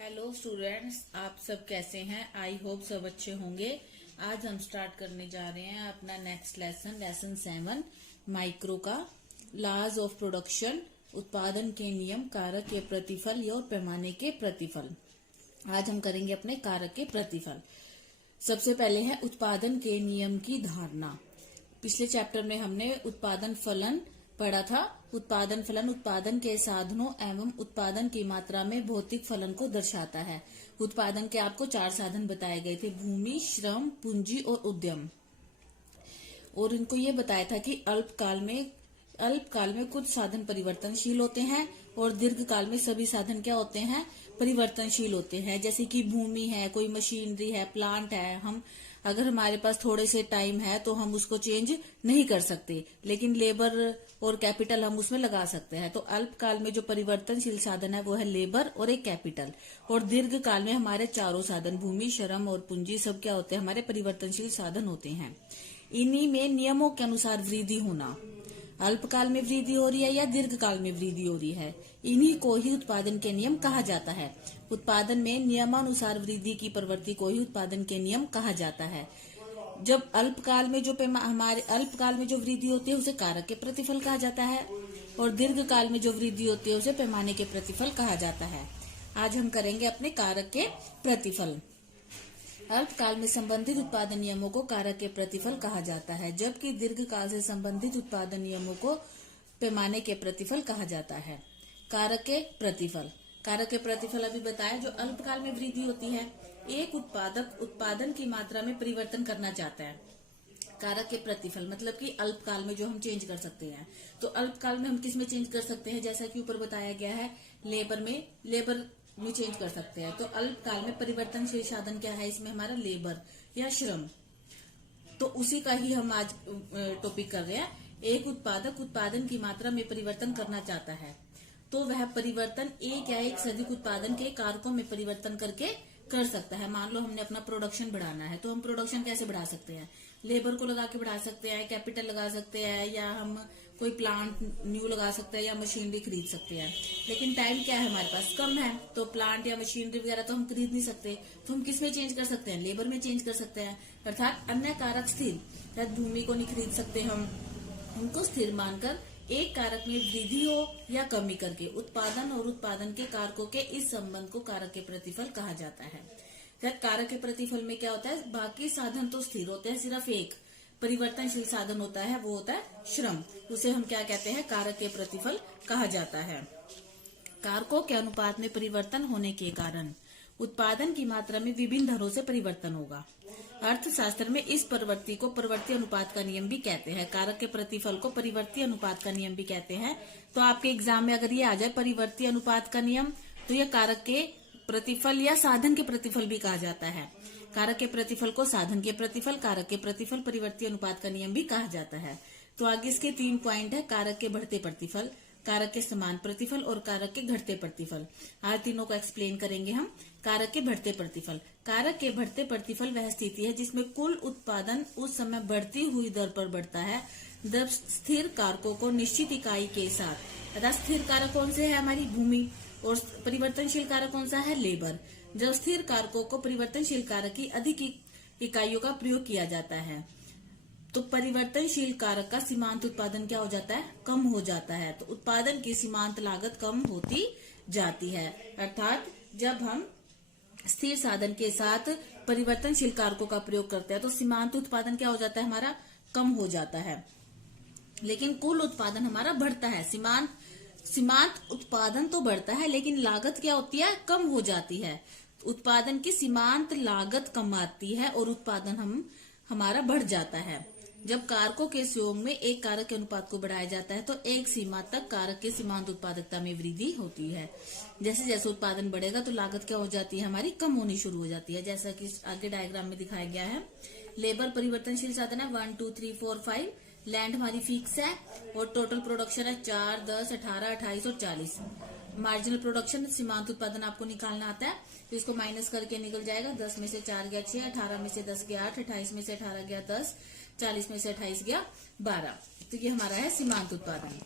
Hello students, आप सब कैसे हैं। आई होप सब अच्छे होंगे। आज हम स्टार्ट करने जा रहे हैं अपना नेक्स्ट लेसन 7 माइक्रो का लॉज ऑफ प्रोडक्शन, उत्पादन के नियम, कारक के प्रतिफल और पैमाने के प्रतिफल। आज हम करेंगे अपने कारक के प्रतिफल। सबसे पहले है उत्पादन के नियम की धारणा। पिछले चैप्टर में हमने उत्पादन फलन पढ़ा था। उत्पादन फलन उत्पादन के साधनों एवं उत्पादन की मात्रा में भौतिक फलन को दर्शाता है। उत्पादन के आपको 4 साधन बताए गए थे: भूमि, श्रम, पूंजी और उद्यम। और इनको ये बताया था कि अल्पकाल में कुछ साधन परिवर्तनशील होते हैं और दीर्घ काल में सभी साधन क्या होते हैं? परिवर्तनशील होते हैं। जैसे कि भूमि है, कोई मशीनरी है, प्लांट है, अगर हमारे पास थोड़े से टाइम है तो हम उसको चेंज नहीं कर सकते, लेकिन लेबर और कैपिटल हम उसमें लगा सकते हैं। तो अल्पकाल में जो परिवर्तनशील साधन है वो है लेबर और एक कैपिटल। और दीर्घ काल में हमारे चारों साधन भूमि, श्रम और पूंजी सब क्या होते हैं? हमारे परिवर्तनशील साधन होते हैं। इन्हीं में नियमों के अनुसार वृद्धि होना, अल्पकाल में वृद्धि हो रही है या दीर्घ काल में वृद्धि हो रही है, इन्हीं को ही उत्पादन के नियम कहा जाता है। उत्पादन में नियमानुसार वृद्धि की प्रवृत्ति को ही उत्पादन के नियम कहा जाता है। जब अल्पकाल में हमारे अल्पकाल में जो वृद्धि होती है उसे कारक के प्रतिफल कहा जाता है और दीर्घ काल में जो वृद्धि होती है उसे पैमाने के प्रतिफल कहा जाता है। आज हम करेंगे अपने कारक के प्रतिफल। अल्पकाल में संबंधित उत्पादन नियमों को कारक के प्रतिफल कहा जाता है, जबकि दीर्घ काल से संबंधित उत्पादन नियमों को पैमाने के प्रतिफल कहा जाता है। कारक के प्रतिफल। कारक के प्रतिफल अभी बताया, जो अल्पकाल में वृद्धि होती है। एक उत्पादक उत्पादन की मात्रा में परिवर्तन करना चाहता है। कारक के प्रतिफल मतलब कि अल्पकाल में जो हम चेंज कर सकते हैं। तो अल्पकाल में हम किस में चेंज कर सकते हैं? जैसा कि ऊपर बताया गया है, लेबर में चेंज कर सकते हैं। तो अल्पकाल में परिवर्तनशील साधन क्या है? इसमें हमारा लेबर या श्रम। तो उसी का ही हम आज टॉपिक कर रहे हैं। एक उत्पादक उत्पादन की मात्रा में परिवर्तन करना चाहता है तो वह परिवर्तन एक या एक से अधिक उत्पादन के कारकों में परिवर्तन करके कर सकता है। मान लो हमने अपना प्रोडक्शन बढ़ाना है तो हम प्रोडक्शन कैसे बढ़ा सकते हैं? लेबर को लगा के बढ़ा सकते हैं, कैपिटल लगा सकते हैं, या हम कोई प्लांट न्यू लगा सकते हैं या मशीनरी खरीद सकते हैं। लेकिन टाइम क्या है हमारे पास? कम है, तो प्लांट या मशीनरी वगैरह तो हम खरीद नहीं सकते। तो हम किस में चेंज कर सकते हैं? लेबर में चेंज कर सकते हैं। अर्थात अन्य कारक स्थिर, भूमि को नहीं खरीद सकते हम, उनको स्थिर मानकर एक कारक में वृद्धि हो या कमी करके उत्पादन और उत्पादन के कारकों के इस संबंध को कारक के प्रतिफल कहा जाता है। कारक के प्रतिफल में क्या होता है? बाकी साधन तो स्थिर होते हैं, सिर्फ एक परिवर्तनशील साधन होता है, वो होता है श्रम। उसे हम क्या कहते हैं? कारक के प्रतिफल कहा जाता है। कारकों के अनुपात में परिवर्तन होने के कारण उत्पादन की मात्रा में विभिन्न दरों से परिवर्तन होगा। अर्थशास्त्र में इस प्रवृत्ति को परिवर्ती अनुपात का नियम भी कहते हैं। कारक के प्रतिफल को परिवर्ती अनुपात का नियम भी कहते हैं। तो आपके एग्जाम में अगर ये आ जाए परिवर्ती अनुपात का नियम, तो ये कारक के प्रतिफल या साधन के प्रतिफल भी कहा जाता है। कारक के प्रतिफल को साधन के प्रतिफल, कारक के प्रतिफल, परिवर्ती अनुपात का नियम भी कहा जाता है। तो आगे इसके 3 पॉइंट है: कारक के बढ़ते प्रतिफल, कारक के समान प्रतिफल और कारक के घटते प्रतिफल। आज तीनों को एक्सप्लेन करेंगे हम। कारक के बढ़ते प्रतिफल। कारक के बढ़ते प्रतिफल वह स्थिति है जिसमें कुल उत्पादन उस समय बढ़ती हुई दर पर बढ़ता है जब स्थिर कारकों को निश्चित इकाई के साथ, अर्थात स्थिर कारक कौन से है? हमारी भूमि। और परिवर्तनशील कारक कौन सा है? लेबर। जब स्थिर कारकों को परिवर्तनशील कारक की अधिक इकाइयों का प्रयोग किया जाता है तो परिवर्तनशील कारक का सीमांत उत्पादन क्या हो जाता है? कम हो जाता है। तो उत्पादन की सीमांत लागत कम होती जाती है। अर्थात जब हम स्थिर साधन के साथ परिवर्तनशील कारकों का प्रयोग करते हैं तो सीमांत उत्पादन क्या हो जाता है? हमारा कम हो जाता है, लेकिन कुल उत्पादन हमारा बढ़ता है। सीमांत उत्पादन तो बढ़ता है लेकिन लागत क्या होती है? कम हो जाती है। उत्पादन की सीमांत लागत कम आती है और उत्पादन हमारा बढ़ जाता है। जब कारकों के संयोग में एक कारक के अनुपात को बढ़ाया जाता है तो एक सीमा तक कारक के सीमांत उत्पादकता में वृद्धि होती है। जैसे जैसे उत्पादन बढ़ेगा तो लागत क्या हो जाती है? हमारी कम होनी शुरू हो जाती है। जैसा कि आगे डायग्राम में दिखाया गया है। लेबर परिवर्तनशील साधन है, 1 2 3 4 5। लैंड हमारी फिक्स है और टोटल प्रोडक्शन है 4 10 18 28 और 40। मार्जिनल प्रोडक्शन सीमांत उत्पादन आपको निकालना आता है, तो इसको माइनस करके निकल जाएगा। 10 में से 4 गया 6, 18 में से 10 गया 8, 28 में से 18 गया 10, 40 में से 28 गया 12। तो ये हमारा है सीमांत उत्पादन।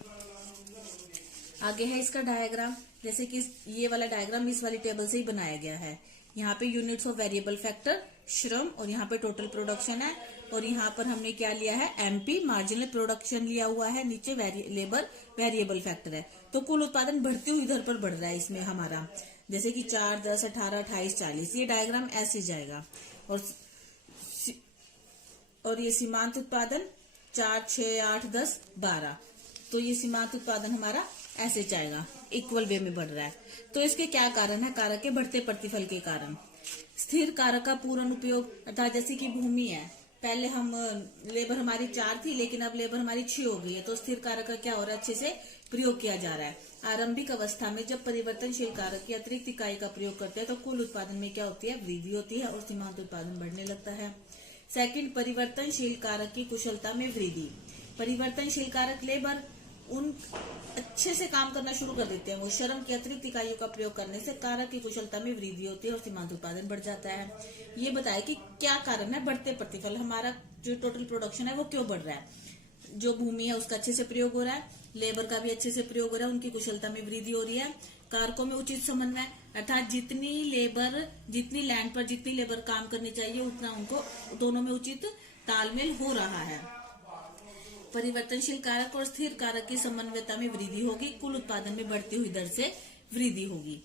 आगे है इसका डायग्राम, जैसे कि ये वाला डायग्राम इस वाली टेबल से ही बनाया गया है। यहाँ पे यूनिट्स ऑफ वेरिएबल फैक्टर श्रम, और यहाँ पे टोटल प्रोडक्शन है, और यहाँ पर हमने क्या लिया है एमपी मार्जिनल प्रोडक्शन लिया हुआ है, नीचे लेबर वेरिएबल फैक्टर है। तो कुल उत्पादन बढ़ती हुई दर पर बढ़ रहा है इसमें हमारा, जैसे कि 4, 10, 18, 28, 40। ये डायग्राम ऐसे जाएगा। और ये सीमांत उत्पादन 4, 6, 8, 10, 12। तो ये सीमांत उत्पादन हमारा ऐसे जाएगा, इक्वल वे में बढ़ रहा है। तो इसके क्या कारण है? कारक के बढ़ते प्रतिफल के कारण। स्थिर कारक का पूर्ण उपयोग, अर्थात जैसे कि भूमि है, पहले हम लेबर हमारी 4 थी, लेकिन अब लेबर हमारी 6 हो गई है। तो स्थिर कारक का क्या हो रहा है? अच्छे से प्रयोग किया जा रहा है। आरंभिक अवस्था में जब परिवर्तनशील कारक की अतिरिक्त इकाई का प्रयोग करते हैं तो कुल उत्पादन में क्या होती है? वृद्धि होती है और सीमांत उत्पादन बढ़ने लगता है। सेकंड, परिवर्तनशील कारक की कुशलता में वृद्धि। परिवर्तनशील कारक लेबर उन अच्छे से काम करना शुरू कर देते हैं, वो श्रम की अतिरिक्त इकाइयों का प्रयोग करने से कारक की कुशलता में वृद्धि होती है और सीमांत उत्पादन बढ़ जाता है। ये बताया कि क्या कारण है बढ़ते प्रतिफल, हमारा जो टोटल प्रोडक्शन है वो क्यों बढ़ रहा है? जो भूमि है उसका अच्छे से प्रयोग हो रहा है, लेबर का भी अच्छे से प्रयोग हो रहा है, उनकी कुशलता में वृद्धि हो रही है। कारकों में उचित समन्वय, अर्थात जितनी लैंड पर जितनी लेबर काम करनी चाहिए उतना उनको दोनों में उचित तालमेल हो रहा है। परिवर्तनशील कारक और स्थिर कारक की समन्वयता में वृद्धि होगी, कुल उत्पादन में बढ़ती हुई दर से वृद्धि होगी।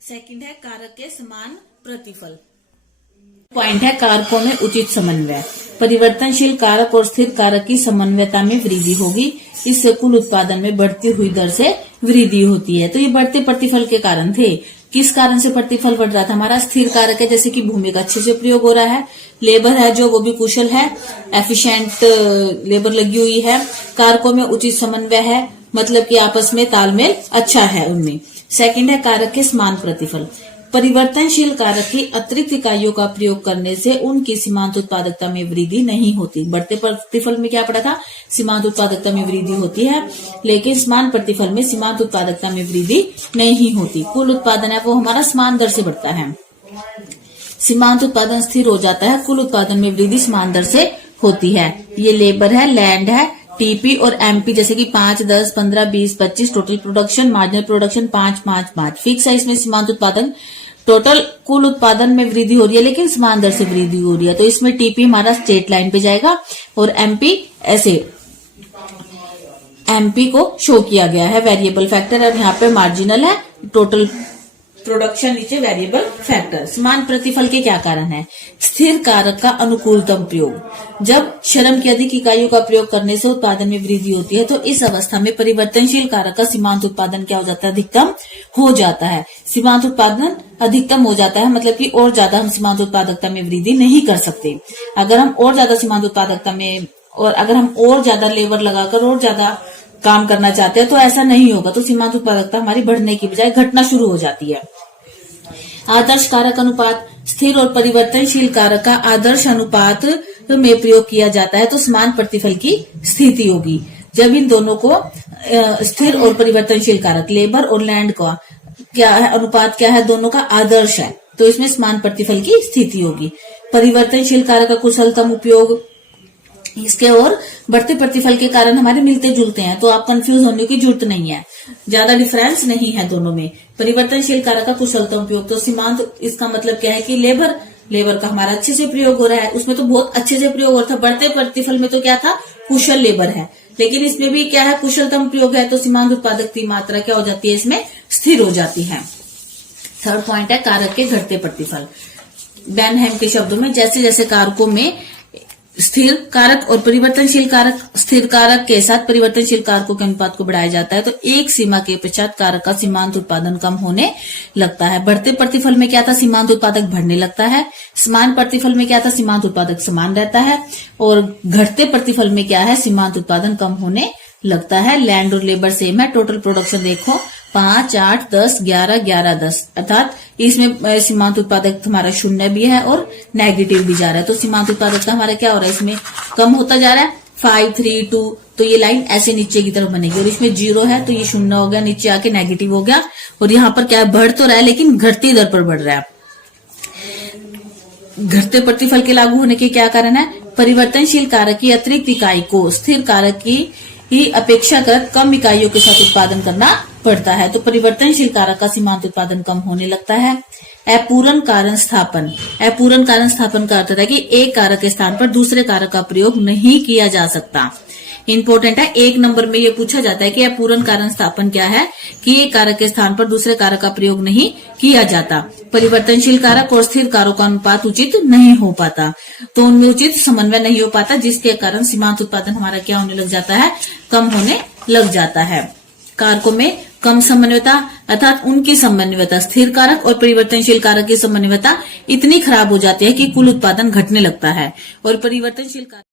सेकंड है कारक के समान प्रतिफल। पॉइंट है कारकों में उचित समन्वय। परिवर्तनशील कारक और स्थिर कारक की समन्वयता में वृद्धि होगी, इससे कुल उत्पादन में बढ़ती हुई दर से वृद्धि होती है। तो ये बढ़ते प्रतिफल के कारण थे। किस कारण से प्रतिफल बढ़ रहा था? हमारा स्थिर कारक है, जैसे कि भूमि का अच्छे से प्रयोग हो रहा है, लेबर है जो वो भी कुशल है, एफिशिएंट लेबर लगी हुई है, कारकों में उचित समन्वय है, मतलब कि आपस में तालमेल अच्छा है उनमें। सेकंड है कारक के समान प्रतिफल। परिवर्तनशील कारक की अतिरिक्त इकाइयों का प्रयोग करने से उनकी सीमांत उत्पादकता में वृद्धि नहीं होती। बढ़ते प्रतिफल में क्या पड़ा था? सीमांत उत्पादकता में वृद्धि होती है, लेकिन समान प्रतिफल में सीमांत उत्पादकता में वृद्धि नहीं होती। कुल उत्पादन है वो हमारा समान दर से बढ़ता है। सीमांत उत्पादन स्थिर हो जाता है, कुल उत्पादन में वृद्धि समान दर से होती है। ये लेबर है, लैंड है, टीपी और एमपी, जैसे कि 5, 10, 15, 20, 25। Total production, marginal production 5, 5, 5 fix है। इसमें सीमांत उत्पादन, टोटल कुल उत्पादन में वृद्धि हो रही है लेकिन समान दर से वृद्धि हो रही है। तो इसमें टीपी हमारा स्ट्रेट लाइन पे जाएगा और एमपी ऐसे एमपी को शो किया गया है वेरिएबल फैक्टर, और यहाँ पे मार्जिनल है, टोटल प्रोडक्शन नीचे वेरिएबल फैक्टर। समान प्रतिफल के क्या कारण है? स्थिर कारक का अनुकूलतम प्रयोग। जब श्रम की अधिक इकाइयों का प्रयोग करने से उत्पादन में वृद्धि होती है तो इस अवस्था में परिवर्तनशील कारक का सीमांत उत्पादन क्या हो जाता है? अधिकतम हो जाता है। सीमांत उत्पादन अधिकतम हो जाता है, मतलब कि और ज्यादा हम सीमांत उत्पादकता में वृद्धि नहीं कर सकते। अगर हम और ज्यादा सीमांत उत्पादकता में, और अगर हम और ज्यादा लेबर लगाकर और ज्यादा काम करना चाहते हैं तो ऐसा नहीं होगा। तो सीमांत उत्पादकता हमारी बढ़ने की बजाय घटना शुरू हो जाती है। आदर्श कारक अनुपात। स्थिर और परिवर्तनशील कारक का आदर्श अनुपात में प्रयोग किया जाता है तो समान प्रतिफल की स्थिति होगी। जब इन दोनों को स्थिर और परिवर्तनशील कारक, लेबर और लैंड का क्या है अनुपात, क्या है? दोनों का आदर्श है, तो इसमें समान प्रतिफल की स्थिति होगी। परिवर्तनशील कारक का कुशलतम उपयोग, इसके और बढ़ते प्रतिफल के कारण हमारे मिलते जुलते हैं, तो आप कंफ्यूज होने की जरूरत नहीं है, ज्यादा डिफरेंस नहीं है दोनों में। परिवर्तनशील कारक का कुशलतम उपयोग, तो सीमांत, इसका मतलब क्या है कि लेबर का हमारा अच्छे से प्रयोग हो रहा है, उसमें तो बहुत अच्छे से प्रयोग हो रहा था। बढ़ते प्रतिफल में तो क्या था? कुशल लेबर है, लेकिन इसमें भी क्या है? कुशलतम प्रयोग है, तो सीमांत उत्पादक की मात्रा क्या हो जाती है? इसमें स्थिर हो जाती है। थर्ड पॉइंट है कारक के घटते प्रतिफल। बेनहेम के शब्दों में, जैसे जैसे कारकों में स्थिर कारक और परिवर्तनशील कारक, स्थिर कारक के साथ परिवर्तनशील कारकों के अनुपात को बढ़ाया जाता है तो एक सीमा के पश्चात कारक का सीमांत उत्पादन कम होने लगता है। बढ़ते प्रतिफल में क्या था? सीमांत उत्पादक बढ़ने लगता है। समान प्रतिफल में क्या था? सीमांत उत्पादक समान रहता है। और घटते प्रतिफल में क्या है? सीमांत उत्पादन कम होने लगता है। लैंड और लेबर सेम है। टोटल प्रोडक्शन देखो 5, 8, 10, 11, 11, 10, अर्थात इसमें सीमांत उत्पादक हमारा शून्य भी है और नेगेटिव भी जा रहा है, तो सीमांत उत्पादकता हमारा क्या हो रहा है? इसमें कम होता जा रहा है। 5, 3, 2, तो ये लाइन ऐसे नीचे की तरफ बनेगी, और इसमें 0 है तो ये शून्य हो गया, नीचे आके नेगेटिव हो गया, और यहाँ पर क्या है? बढ़ तो रहा है लेकिन घटती दर पर बढ़ रहा है। घटते प्रतिफल के लागू होने के क्या कारण है? परिवर्तनशील कारक की अतिरिक्त इकाई को स्थिर कारक की अपेक्षाकृत कम इकाइयों के साथ उत्पादन करना पड़ता है। तो परिवर्तनशील कारक का सीमांत उत्पादन कम होने लगता है। अपूर्ण कारण स्थापन, अपूर्ण कारण स्थापन का अर्थ है कि एक कारक के स्थान पर दूसरे कारक का प्रयोग नहीं किया जा सकता। इंपॉर्टेंट है, 1 नंबर में ये पूछा जाता है कि अपूर्ण कारण स्थापन क्या है, कि एक कारक के स्थान पर दूसरे कारक का प्रयोग नहीं किया जाता। परिवर्तनशील कारक और स्थिर कारक का अनुपात उचित नहीं हो पाता, तो उनमें उचित समन्वय नहीं हो पाता, जिसके कारण सीमांत उत्पादन हमारा क्या होने लग जाता है, कम होने लग जाता है। कारकों में कम समन्वयता अर्थात उनकी समन्वयता, स्थिर कारक और परिवर्तनशील कारक की समन्वयता इतनी खराब हो जाती है कि कुल उत्पादन घटने लगता है। और परिवर्तनशील कारक